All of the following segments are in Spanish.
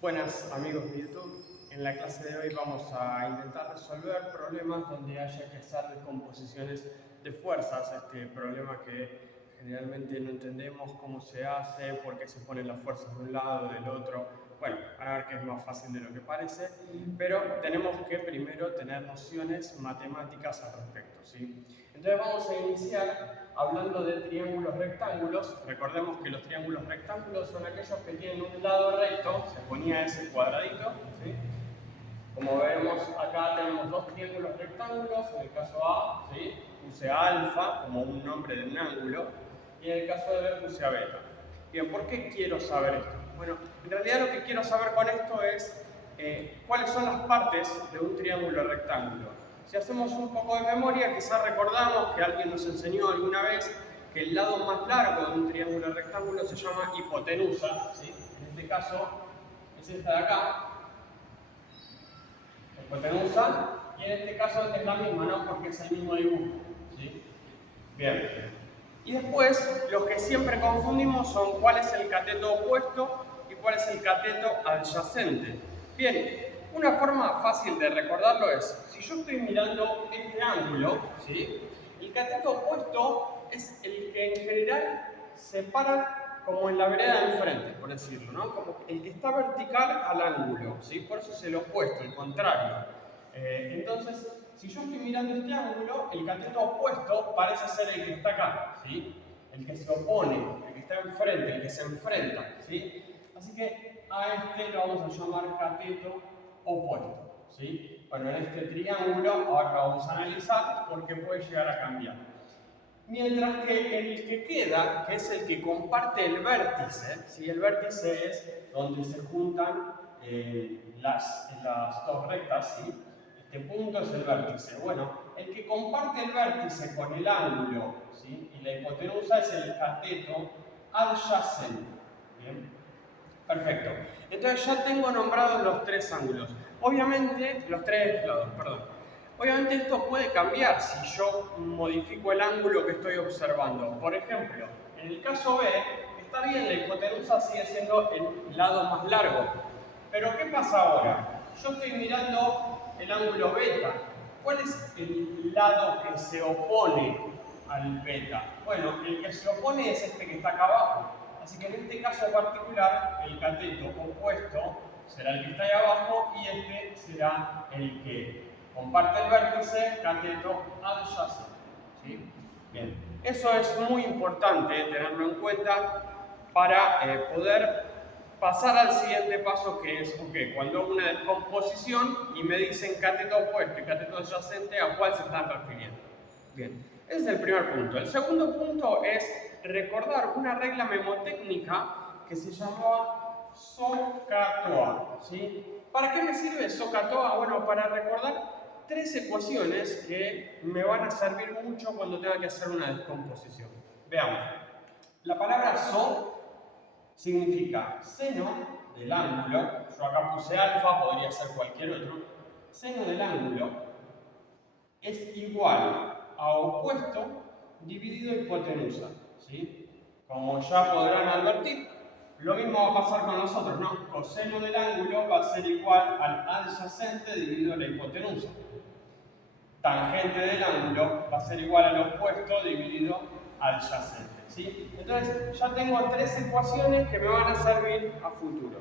Buenas amigos de YouTube, en la clase de hoy vamos a intentar resolver problemas donde haya que hacer descomposiciones de fuerzas, este problema que generalmente no entendemos cómo se hace, por qué se ponen las fuerzas de un lado, del otro. Bueno, van a ver que es más fácil de lo que parece, pero tenemos que primero tener nociones matemáticas al respecto, ¿sí? Entonces vamos a iniciar hablando de triángulos rectángulos. Recordemos que los triángulos rectángulos son aquellos que tienen un lado recto, se ponía ese cuadradito, ¿sí? Como vemos acá tenemos dos triángulos rectángulos, en el caso A, ¿sí? Puse alfa como un nombre de un ángulo, y en el caso de B puse a beta. Bien, ¿por qué quiero saber esto? Bueno, en realidad lo que quiero saber con esto es cuáles son las partes de un triángulo rectángulo. Si hacemos un poco de memoria, quizás recordamos que alguien nos enseñó alguna vez que el lado más largo de un triángulo rectángulo se llama hipotenusa, ¿sí? En este caso es esta de acá, hipotenusa, y en este caso es la misma, ¿no? Porque es el mismo dibujo, ¿sí? Bien. Y después, los que siempre confundimos son cuál es el cateto opuesto y cuál es el cateto adyacente. Bien, una forma fácil de recordarlo es, si yo estoy mirando este ángulo, ¿sí? El cateto opuesto es el que en general se para como en la vereda de enfrente, por decirlo, ¿no? Como el que está vertical al ángulo, ¿sí? Por eso es el opuesto, el contrario. Entonces, si yo estoy mirando este ángulo, el cateto opuesto parece ser el que está acá, ¿sí? El que se opone, el que está enfrente, el que se enfrenta, ¿sí? Así que a este lo vamos a llamar cateto opuesto, ¿sí? Bueno, en este triángulo ahora vamos a analizar porque puede llegar a cambiar. Mientras que el que queda, que es el que comparte el vértice, ¿sí? El vértice es donde se juntan las dos rectas, ¿sí? Este punto es el vértice. Bueno, el que comparte el vértice con el ángulo, ¿sí? Y la hipotenusa es el cateto adyacente. ¿Bien? Perfecto. Entonces ya tengo nombrados los tres ángulos. Obviamente, los tres lados, perdón. Obviamente esto puede cambiar si yo modifico el ángulo que estoy observando. Por ejemplo, en el caso B, está bien, la hipotenusa sigue siendo el lado más largo. Pero ¿qué pasa ahora? Yo estoy mirando el ángulo beta. ¿Cuál es el lado que se opone al beta? Bueno, el que se opone es este que está acá abajo. Así que en este caso particular, el cateto opuesto será el que está ahí abajo y este será el que comparte el vértice, cateto adyacente. ¿Sí? Bien, eso es muy importante tenerlo en cuenta para poder pasar al siguiente paso, que es, cuando hago una descomposición y me dicen cateto opuesto y cateto adyacente, ¿a cuál se están refiriendo? Bien, ese es el primer punto. El segundo punto es recordar una regla memotécnica que se llamaba SOHCAHTOA, ¿sí? ¿Para qué me sirve SOHCAHTOA? Bueno, para recordar tres ecuaciones que me van a servir mucho cuando tenga que hacer una descomposición. Veamos. La palabra SO significa seno del ángulo, yo acá puse alfa, podría ser cualquier otro, seno del ángulo es igual a opuesto dividido hipotenusa, ¿sí? Como ya podrán advertir, lo mismo va a pasar con nosotros, ¿no? Coseno del ángulo va a ser igual al adyacente dividido la hipotenusa. Tangente del ángulo va a ser igual al opuesto dividido adyacente, ¿sí? Entonces ya tengo tres ecuaciones que me van a servir a futuro.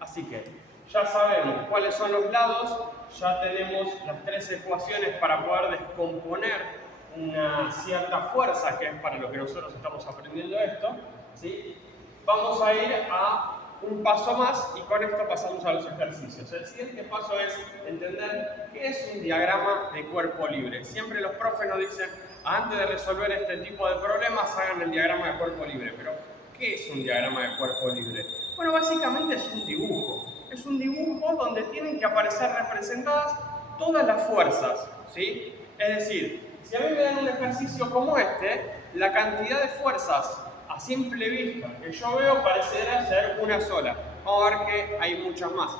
Así que ya sabemos cuáles son los lados, ya tenemos las tres ecuaciones para poder descomponer una cierta fuerza, que es para lo que nosotros estamos aprendiendo esto, ¿sí? Vamos a ir a un paso más y con esto pasamos a los ejercicios. El siguiente paso es entender qué es un diagrama de cuerpo libre. Siempre los profes nos dicen, antes de resolver este tipo de problemas, hagan el diagrama de cuerpo libre. Pero, ¿qué es un diagrama de cuerpo libre? Bueno, básicamente es un dibujo. Es un dibujo donde tienen que aparecer representadas todas las fuerzas, ¿sí? Es decir, si a mí me dan un ejercicio como este, la cantidad de fuerzas a simple vista que yo veo parecerá ser una sola. Vamos a ver que hay muchas más,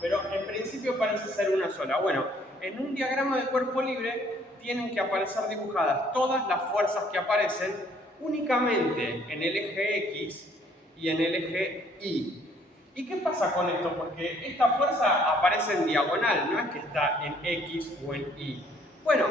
pero en principio parece ser una sola. Bueno, en un diagrama de cuerpo libre tienen que aparecer dibujadas todas las fuerzas que aparecen únicamente en el eje X y en el eje Y. ¿Y qué pasa con esto? Porque esta fuerza aparece en diagonal, no es que está en X o en Y. Bueno,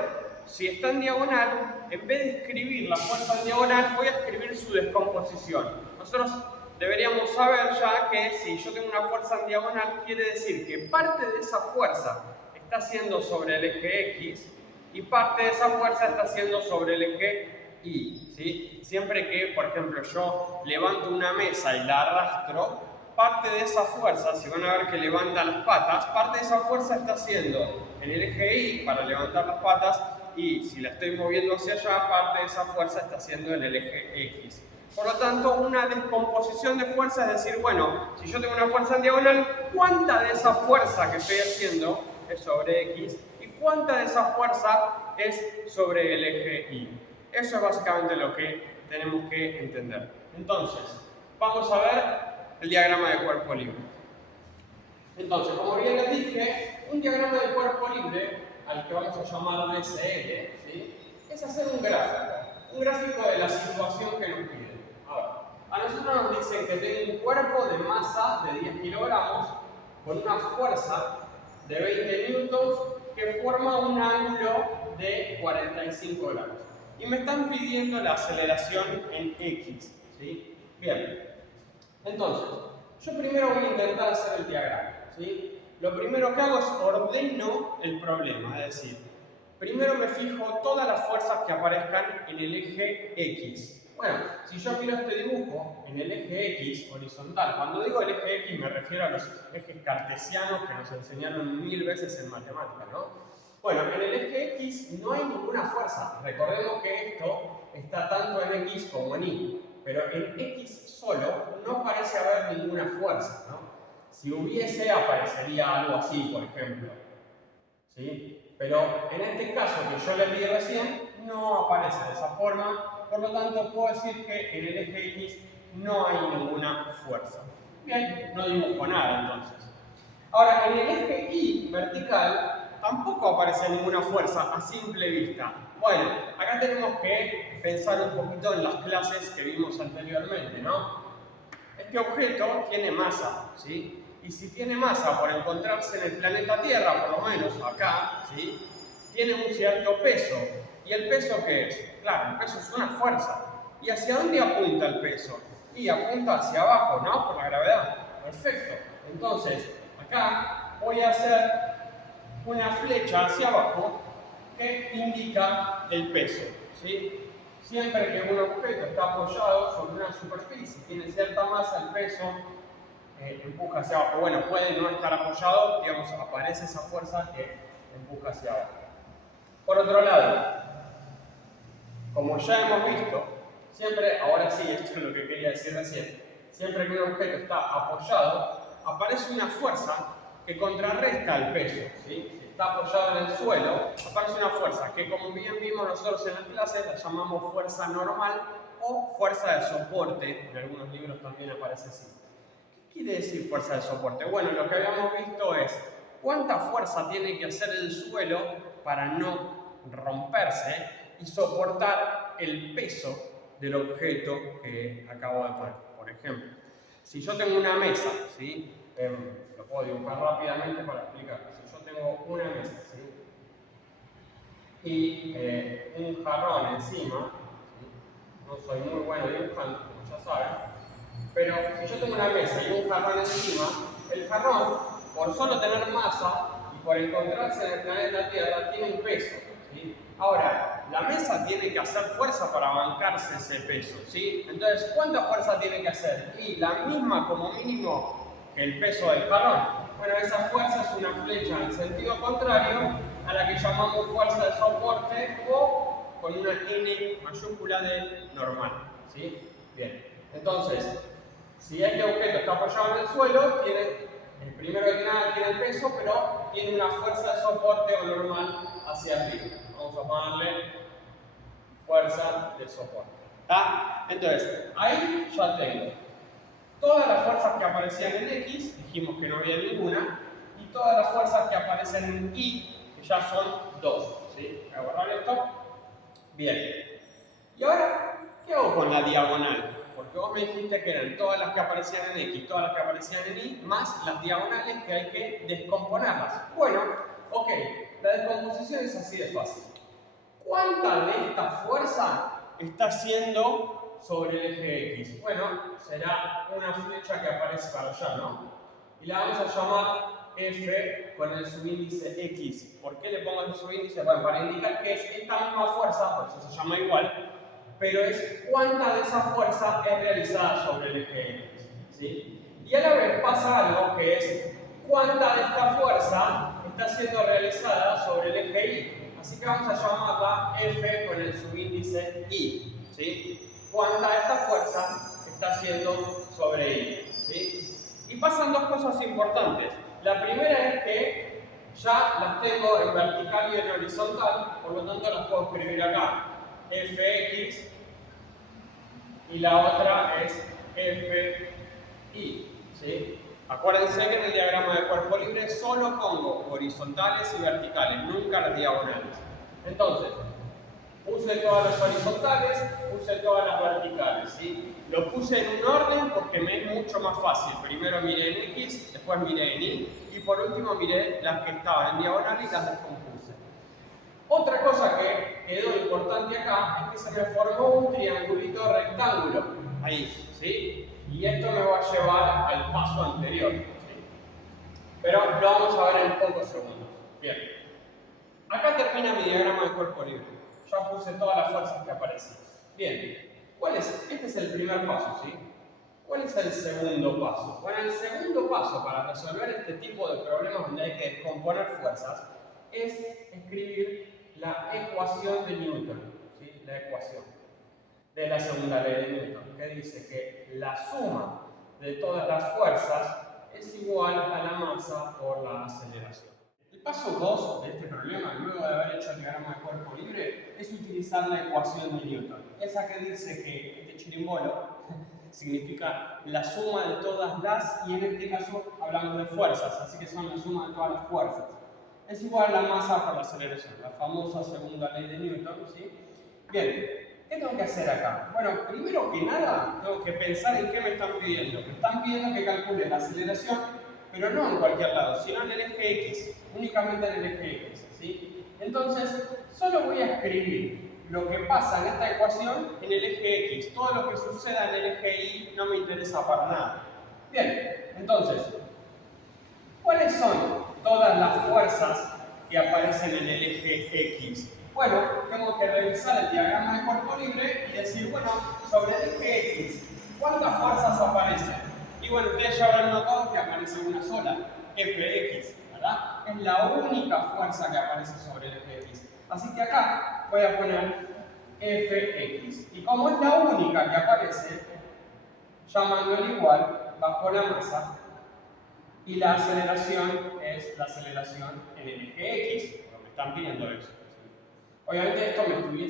si está en diagonal, en vez de escribir la fuerza en diagonal, voy a escribir su descomposición. Nosotros deberíamos saber ya que si yo tengo una fuerza en diagonal, quiere decir que parte de esa fuerza está haciendo sobre el eje X y parte de esa fuerza está haciendo sobre el eje Y. ¿Sí? Siempre que, por ejemplo, yo levanto una mesa y la arrastro, parte de esa fuerza, si van a ver que levanta las patas, parte de esa fuerza está haciendo en el eje Y para levantar las patas y si la estoy moviendo hacia allá, parte de esa fuerza está haciendo en el eje X. Por lo tanto, una descomposición de fuerza es decir, bueno, si yo tengo una fuerza en diagonal, ¿cuánta de esa fuerza que estoy haciendo es sobre X y cuánta de esa fuerza es sobre el eje Y? Eso es básicamente lo que tenemos que entender. Entonces, vamos a ver el diagrama de cuerpo libre. Entonces, como bien les dije, un diagrama de cuerpo libre, al que vamos a llamar DCL, ¿sí? Es hacer un gráfico de la situación que nos piden. A nosotros nos dicen que tengo un cuerpo de masa de 10 kilogramos con una fuerza de 20 newtons que forma un ángulo de 45 grados. Y me están pidiendo la aceleración en X, ¿sí? Bien. Entonces, yo primero voy a intentar hacer el diagrama, ¿sí? Lo primero que hago es ordeno el problema, es decir, primero me fijo todas las fuerzas que aparezcan en el eje X. Bueno, si yo miro este dibujo en el eje X horizontal, cuando digo el eje X me refiero a los ejes cartesianos que nos enseñaron 1000 veces en matemática, ¿no? Bueno, en el eje X no hay ninguna fuerza. Recordemos que esto está tanto en X como en Y. Pero en X solo no parece haber ninguna fuerza, ¿no? Si hubiese, aparecería algo así, por ejemplo. ¿Sí? Pero en este caso que yo les di recién, no aparece de esa forma. Por lo tanto, puedo decir que en el eje X no hay ninguna fuerza. Bien, no dibujo nada entonces. Ahora, en el eje Y vertical, tampoco aparece ninguna fuerza a simple vista. Bueno, acá tenemos que pensar un poquito en las clases que vimos anteriormente, ¿no? Este objeto tiene masa, ¿sí? Y si tiene masa por encontrarse en el planeta Tierra, por lo menos acá, ¿sí? Tiene un cierto peso. ¿Y el peso qué es? Claro, el peso es una fuerza. ¿Y hacia dónde apunta el peso? Y apunta hacia abajo, ¿no? Por la gravedad. Perfecto. Entonces, acá voy a hacer una flecha hacia abajo que indica el peso, ¿sí? Siempre que un objeto está apoyado sobre una superficie, tiene cierta masa, el peso empuja hacia abajo. Bueno, puede no estar apoyado, digamos, aparece esa fuerza que empuja hacia abajo. Por otro lado, como ya hemos visto, siempre, ahora sí, esto es lo que quería decir recién, siempre que un objeto está apoyado, aparece una fuerza que contrarresta el peso, ¿sí? Si está apoyado en el suelo, aparece una fuerza que, como bien vimos nosotros en las clases, la llamamos fuerza normal o fuerza de soporte. En algunos libros también aparece así. ¿Qué quiere decir fuerza de soporte? Bueno, lo que habíamos visto es cuánta fuerza tiene que hacer el suelo para no romperse y soportar el peso del objeto que acabo de poner. Por ejemplo, si yo tengo una mesa, ¿sí? Lo puedo dibujar rápidamente para explicar. Si yo tengo una mesa, ¿sí? Y un jarrón encima, ¿sí? No soy muy bueno dibujando, como ya saben, pero si yo tengo una mesa y un jarrón encima, el jarrón, por solo tener masa y por encontrarse en el planeta Tierra, tiene un peso, ¿sí? Ahora, la mesa tiene que hacer fuerza para bancarse ese peso, ¿sí? Entonces, ¿cuánta fuerza tiene que hacer? Y la misma como mínimo que el peso del jarrón. Bueno, esa fuerza es una flecha en sentido contrario a la que llamamos fuerza de soporte o con una N mayúscula de normal, ¿sí? Bien, entonces, si este objeto está apoyado en el suelo, tiene, el primero que nada tiene el peso, pero tiene una fuerza de soporte o normal hacia arriba. Vamos a ponerle fuerza de soporte. ¿Está? Entonces, ahí ya tengo todas las fuerzas que aparecían en X, dijimos que no había ninguna, y todas las fuerzas que aparecen en Y, que ya son 2. ¿Sí? Voy a borrar esto. Bien. ¿Y ahora qué hago con la diagonal? Porque vos me dijiste que eran todas las que aparecían en X, todas las que aparecían en Y, más las diagonales que hay que descomponerlas. Bueno, ok, la descomposición es así de fácil. ¿Cuánta de esta fuerza está haciendo sobre el eje X? Bueno, será una flecha que aparece para allá, ¿no? Y la vamos a llamar F con el subíndice X. ¿Por qué le pongo el subíndice? Bueno, para indicar que es esta misma fuerza, por eso se llama igual, pero es cuánta de esa fuerza es realizada sobre el eje X, ¿sí? Y a la vez pasa algo que es cuánta de esta fuerza está siendo realizada sobre el eje Y. Así que vamos a llamarla F con el subíndice Y, ¿sí? Cuánta de esta fuerza está haciendo sobre Y, ¿sí? Y pasan dos cosas importantes. La primera es que ya las tengo en vertical y en horizontal, por lo tanto las puedo escribir acá. Fx y la otra es Fi, ¿sí? Acuérdense que en el diagrama de cuerpo libre solo pongo horizontales y verticales, nunca las diagonales. Entonces, puse todas las horizontales, puse todas las verticales, ¿sí? Lo puse en un orden porque me es mucho más fácil. Primero miré en X, después miré en Y y por último miré las que estaban en diagonal y las descompuse. Otra cosa que quedó importante acá es que se me formó un triangulito rectángulo ahí, ¿sí? Y esto me va a llevar al paso anterior, ¿sí? Pero lo vamos a ver en pocos segundos. Bien. Acá termina mi diagrama de cuerpo libre. Ya puse todas las fuerzas que aparecen. Bien. Este es el primer paso, ¿sí? ¿Cuál es el segundo paso? Bueno, el segundo paso para resolver este tipo de problemas donde hay que descomponer fuerzas es escribir la ecuación de Newton, ¿sí? La ecuación de la segunda ley de Newton, que dice que la suma de todas las fuerzas es igual a la masa por la aceleración. El paso 2 de este problema, luego de haber hecho el diagrama de cuerpo libre, es utilizar la ecuación de Newton. Esa que dice que este chirimbolo significa la suma de todas las, y en este caso hablamos de fuerzas, así que son la suma de todas las fuerzas. Es igual a la masa por la aceleración, la famosa segunda ley de Newton, ¿sí? Bien. ¿Qué tengo que hacer acá? Bueno, primero que nada, tengo que pensar en qué me están pidiendo. Me están pidiendo que calcule la aceleración, pero no en cualquier lado, sino en el eje X, únicamente en el eje X, ¿sí? Entonces, solo voy a escribir lo que pasa en esta ecuación en el eje X. Todo lo que suceda en el eje Y no me interesa para nada. Bien, entonces, ¿cuáles son todas las fuerzas que aparecen en el eje X? Bueno, tengo que revisar el diagrama de cuerpo libre y decir, bueno, sobre el eje X, ¿cuántas fuerzas aparecen? Y bueno, ustedes ya habrán notado que aparece una sola, Fx, ¿verdad? Es la única fuerza que aparece sobre el eje X. Así que acá voy a poner Fx. Y como es la única que aparece, llamándolo igual, bajo la masa, y la aceleración es la aceleración en el eje X, porque me están pidiendo eso. Obviamente esto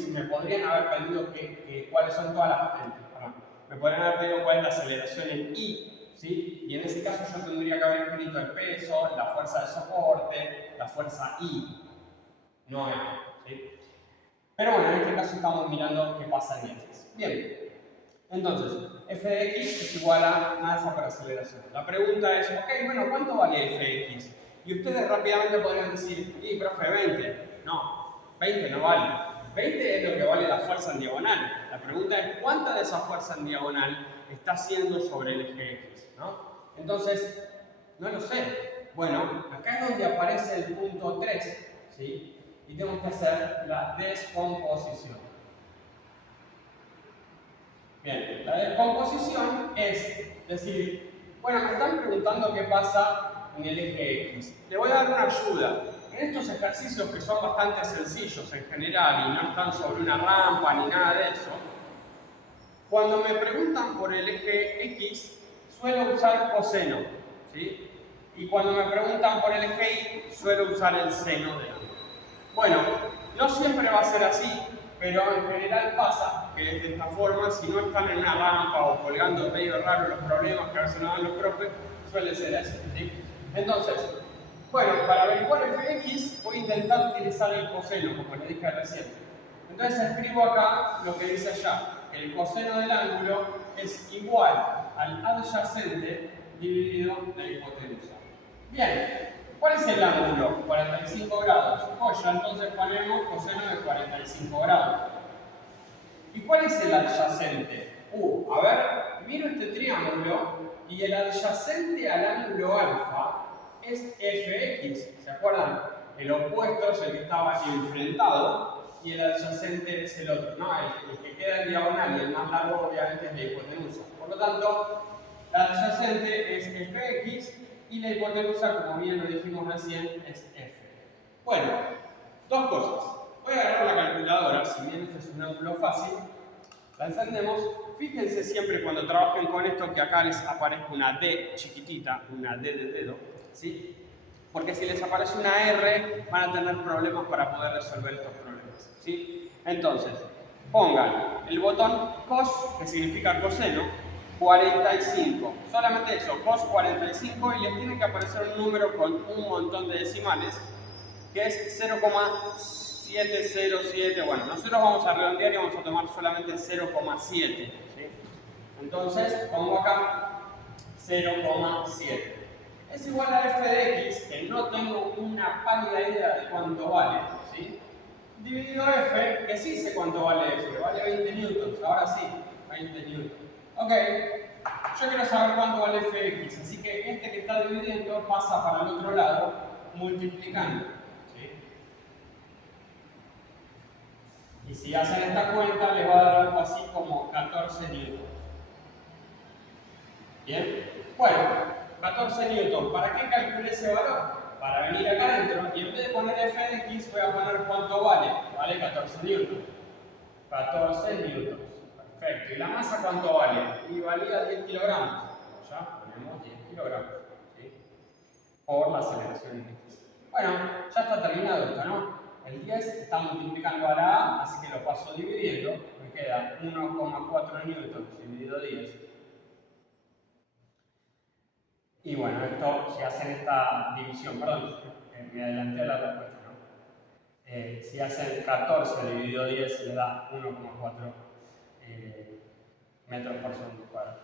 me podrían haber pedido cuáles son todas las... me podrían haber pedido cuál es la aceleración en Y, ¿sí? Y en ese caso yo tendría que haber escrito el peso, la fuerza de soporte, la fuerza I, no esto, ¿sí? Pero bueno, en este caso estamos mirando qué pasa en X. Bien, entonces, f de x es igual a masa por aceleración. La pregunta es, ok, bueno, ¿cuánto vale f de x? Y ustedes rápidamente podrían decir, profe, 20. No, 20 no vale. 20 es lo que vale la fuerza en diagonal. La pregunta es, ¿cuánta de esa fuerza en diagonal está haciendo sobre el eje X? ¿No? Entonces, no lo sé. Bueno, acá es donde aparece el punto 3, ¿sí? Y tenemos que hacer la descomposición. Bien, la descomposición es decir, bueno, me están preguntando qué pasa en el eje X. Le voy a dar una ayuda. En estos ejercicios que son bastante sencillos en general y no están sobre una rampa ni nada de eso, cuando me preguntan por el eje X, suelo usar coseno, ¿sí? Y cuando me preguntan por el eje Y, suelo usar el seno de ángulo. Bueno, no siempre va a ser así, pero en general pasa que es de esta forma. Si no están en una rampa o colgando medio raro los problemas que a veces no dan los profes, suele ser así, ¿sí? Entonces, bueno, para averiguar fx voy a intentar utilizar el coseno, como les dije recién. Entonces escribo acá lo que dice allá, el coseno del ángulo es igual al adyacente dividido la hipotenusa. Bien, ¿cuál es el ángulo? 45 grados. Pues ya entonces ponemos coseno de 45 grados. ¿Y cuál es el adyacente? A ver, miro este triángulo y el adyacente al ángulo alfa es fx. ¿Se acuerdan? El opuesto es el que estaba enfrentado y el adyacente es el otro, ¿no? El que queda en diagonal y el más largo obviamente es la hipotenusa. Por lo tanto, el adyacente es fx y la hipotenusa, como bien lo dijimos recién, es f. Bueno, dos cosas. Voy a agarrar la calculadora, si bien este es un ángulo fácil, la encendemos. Fíjense siempre cuando trabajen con esto que acá les aparezca una D chiquitita, una D de dedo, ¿sí? Porque si les aparece una R van a tener problemas para poder resolver estos problemas, ¿sí? Entonces, pongan el botón cos, que significa coseno, 45. Solamente eso, cos 45, y les tiene que aparecer un número con un montón de decimales, que es 0,707. Bueno, nosotros vamos a redondear y vamos a tomar solamente 0,7. ¿Sí? Entonces, pongo acá 0,7. Es igual a f de x, que no tengo una pálida idea de cuánto vale, ¿sí? Dividido f, que sí sé cuánto vale f, vale 20 newtons, ahora sí, 20 newtons. Ok, yo quiero saber cuánto vale fx, así que este que está dividiendo pasa para el otro lado multiplicando. ¿Sí? Y si hacen esta cuenta, les va a dar algo así como 14 newtons. ¿Bien? Bueno, 14 newtons. ¿Para qué calculé ese valor? Para venir acá adentro y en vez de poner f de x, voy a poner cuánto vale. Vale 14 newtons. 14 newtons. Perfecto. ¿Y la masa cuánto vale? Y valía 10 kilogramos. Ya ponemos 10 kilogramos. ¿Sí? Por la aceleración x. Bueno, ya está terminado esto, ¿no? El 10 está multiplicando a la a, así que lo paso dividiendo. Me queda 1,4 newtons dividido 10. Y bueno, esto, si hacen esta división, perdón, me adelanté a la respuesta, ¿no? Si hacen 14 dividido 10, le da 1,4 metros por segundo cuadrado.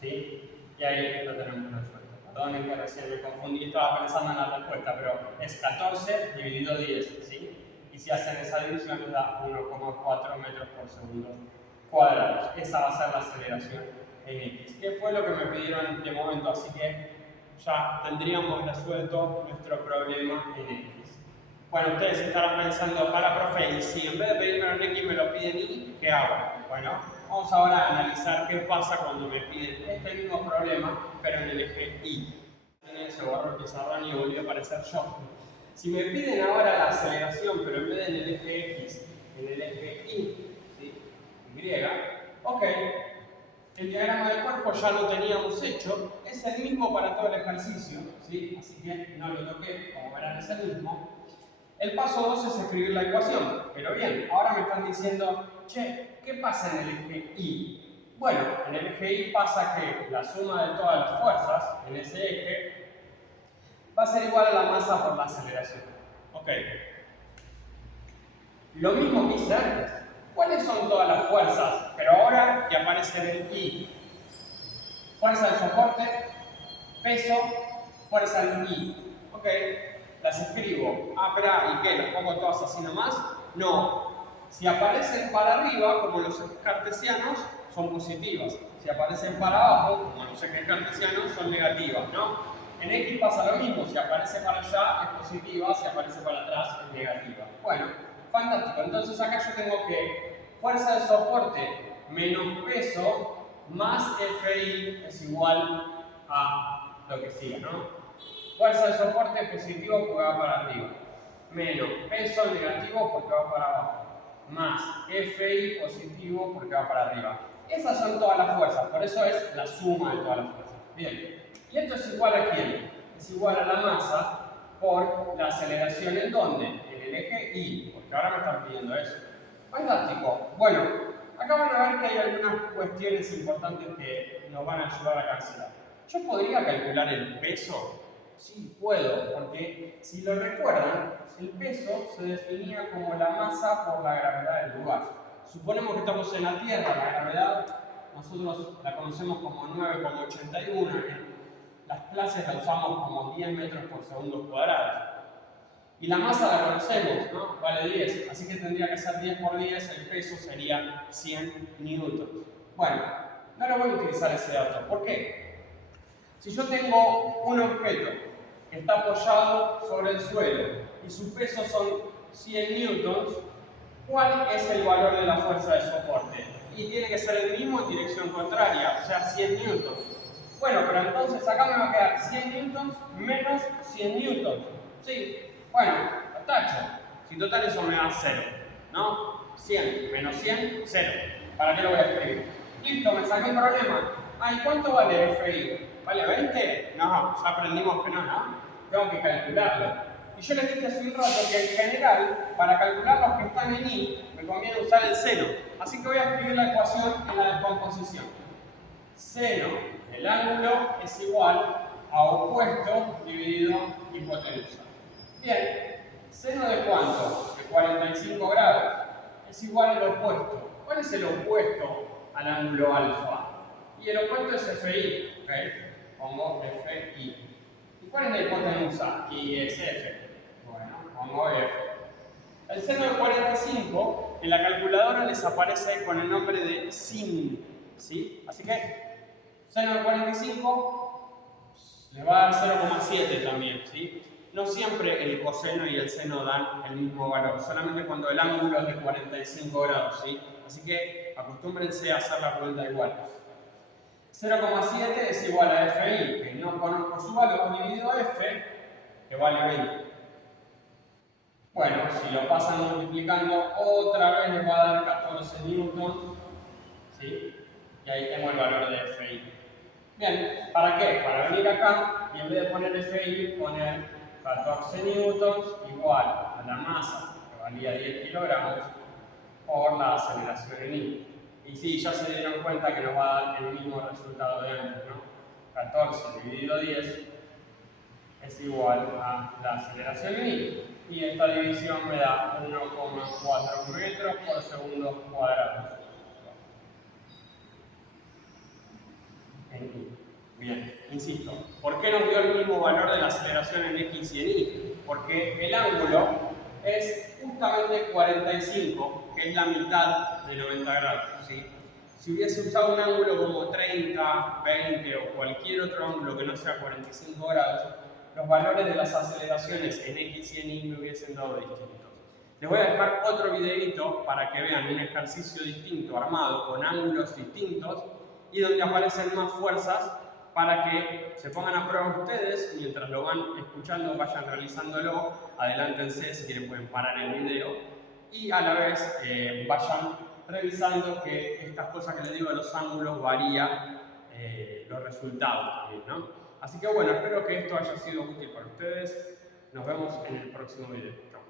¿Sí? Y ahí lo tenemos resuelto. Perdonen que recién me confundí, estaba pensando en la respuesta, pero es 14 dividido 10, ¿sí? Y si hacen esa división, les da 1,4 metros por segundo cuadrados. Esa va a ser la aceleración en x, que fue lo que me pidieron de momento, así que ya tendríamos resuelto nuestro problema en x. Bueno, ustedes estarán pensando, para profe, y si en vez de pedírmelo en x me lo piden y, ¿qué hago? Bueno, vamos ahora a analizar qué pasa cuando me piden este mismo problema, pero en el eje y. Se borró el pizarrón y volvió a aparecer yo. Si me piden ahora la aceleración, pero en vez de en el eje x, en el eje y, ¿sí? Y, ok, el diagrama de cuerpo ya lo teníamos hecho, es el mismo para todo el ejercicio, ¿sí? Así que no lo toqué, como verán es el mismo. El paso 2 es escribir la ecuación, pero bien, ahora me están diciendo, che, ¿qué pasa en el eje y? Bueno, en el eje y pasa que la suma de todas las fuerzas en ese eje va a ser igual a la masa por la aceleración. Ok. Lo mismo que hice antes. ¿Cuáles son todas las fuerzas? Pero ahora que aparece en el I. Fuerza de soporte, peso, fuerza en I. Ok. Las escribo. Ah, espera, ¿y qué? ¿Las pongo todas así nomás? No. Si aparecen para arriba, como los ejes cartesianos, son positivas. Si aparecen para abajo, como los ejes cartesianos, son negativas, ¿no? En X pasa lo mismo. Si aparece para allá, es positiva. Si aparece para atrás, es negativa. Bueno, fantástico. Entonces acá yo tengo que fuerza de soporte menos peso más FI es igual a lo que siga, ¿no? Fuerza de soporte positivo porque va para arriba, menos peso negativo porque va para abajo, más FI positivo porque va para arriba. Esas son todas las fuerzas, por eso es la suma de todas las fuerzas. Bien, ¿y esto es igual a quién? Es igual a la masa por la aceleración ¿en dónde? En el eje Y, porque ahora me están pidiendo eso. Fantástico. Bueno, acá van a ver que hay algunas cuestiones importantes que nos van a ayudar a cancelar. ¿Yo podría calcular el peso? Sí, puedo, porque si lo recuerdan, el peso se definía como la masa por la gravedad del lugar. suponemos que estamos en la Tierra, la gravedad nosotros la conocemos como 9,81, en las clases la usamos como 10 metros por segundo cuadrado. Y la masa la conocemos, ¿no? Vale 10, así que tendría que ser 10 por 10, el peso sería 100 newtons. Bueno, no lo voy a utilizar ese dato. ¿Por qué? Si yo tengo un objeto que está apoyado sobre el suelo y su peso son 100 newtons, ¿cuál es el valor de la fuerza de soporte? Y tiene que ser el mismo en dirección contraria, o sea, 100 newtons. Bueno, pero entonces acá me va a quedar 100 newtons menos 100 newtons. ¿Sí? Bueno, lo tacho. Si total eso me da 0, ¿no? 100 menos 100, 0. ¿Para qué lo voy a escribir? Listo, me saqué un problema. ¿Y cuánto vale FI? ¿Vale 20? No, ya aprendimos que no, ¿no? Tengo que calcularlo. Y yo les dije hace un rato que en general, para calcular los que están en I, me conviene usar el seno. Así que voy a escribir la ecuación en la descomposición. Seno del ángulo es igual a opuesto dividido hipotenusa. Bien, ¿seno de cuánto? De 45 grados. Es igual al opuesto. ¿Cuál es el opuesto al ángulo alfa? Y el opuesto es FI. ¿Okay? Pongo FI. ¿Y cuál es la hipotenusa? Y es F. Bueno, pongo F. El seno de 45 en la calculadora les aparece con el nombre de sin. ¿Sí? Así que seno de 45 le va a dar 0,7 también. ¿Sí? No siempre el coseno y el seno dan el mismo valor, solamente cuando el ángulo es de 45 grados, ¿sí? Así que acostúmbrense a hacer la cuenta igual. 0,7 es igual a FI, que no conozco su valor, dividido F, que vale 20. Bueno, si lo pasan multiplicando, otra vez les va a dar 14 newtons, ¿sí? Y ahí tengo el valor de FI. Bien, ¿para qué? Para venir acá y en vez de poner FI, poner 14 newtons igual a la masa, que valía 10 kilogramos, por la aceleración en I. Y sí, ya se dieron cuenta que nos va a dar el mismo resultado de antes, ¿no? 14 dividido 10 es igual a la aceleración en I. Y esta división me da 1,4 metros por segundo cuadrado. En I. Bien, insisto, ¿por qué nos dio el mismo valor de la aceleración en X y en Y? Porque el ángulo es justamente 45, que es la mitad de 90 grados. ¿Sí? Si hubiese usado un ángulo como 30, 20 o cualquier otro ángulo que no sea 45 grados, los valores de las aceleraciones en X y en Y me hubiesen dado distintos. Les voy a dejar otro videito para que vean un ejercicio distinto armado con ángulos distintos y donde aparecen más fuerzas para que se pongan a prueba ustedes, mientras lo van escuchando, vayan realizándolo, adelántense, si quieren pueden parar el video, y a la vez vayan revisando que estas cosas que les digo de los ángulos varían los resultados también, ¿no? Así que bueno, espero que esto haya sido útil para ustedes, nos vemos en el próximo video. Chao.